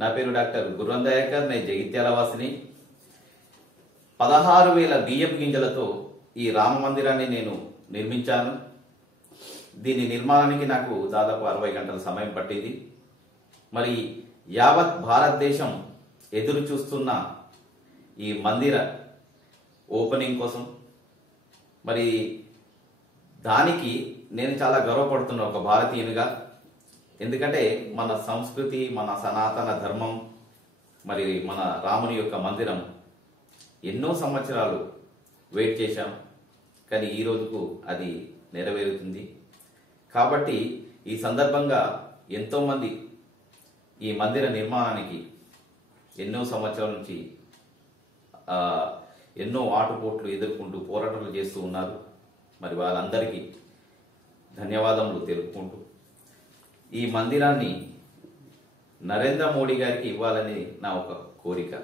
నా పేరు డాక్టర్ గుర్రం దయాకర్. నేను జగిత్యాల వాసిని. 16,000 బియ్యం గింజలతో ఈ రామ మందిరాన్ని నేను నిర్మించాను. దీని నిర్మాణానికి నాకు దాదాపు 60 గంటల సమయం పట్టింది. మరి యావత్ భారతదేశం ఎదురు చూస్తున్న ఈ మందిర ఓపెనింగ్ కోసం, మరి దానికి నేను చాలా గర్వపడుతున్నా ఒక భారతీయునిగా. ఎందుకంటే మన సంస్కృతి, మన సనాతన ధర్మం, మరి మన రాముని యొక్క మందిరం ఎన్నో సంవత్సరాలు వెయిట్ చేశాం, కానీ ఈ రోజుకు అది నెరవేరుతుంది. కాబట్టి ఈ సందర్భంగా ఎంతోమంది ఈ మందిర నిర్మాణానికి ఎన్నో సంవత్సరాల నుంచి ఎన్నో ఆటుపోట్లు ఎదుర్కొంటూ పోరాటాలు చేస్తూ ఉన్నారు. మరి వాళ్ళందరికీ ధన్యవాదములు తెలుపుకుంటూ ఈ మందిరాన్ని నరేంద్ర మోడీ గారికి ఇవ్వాలని నా ఒక కోరిక.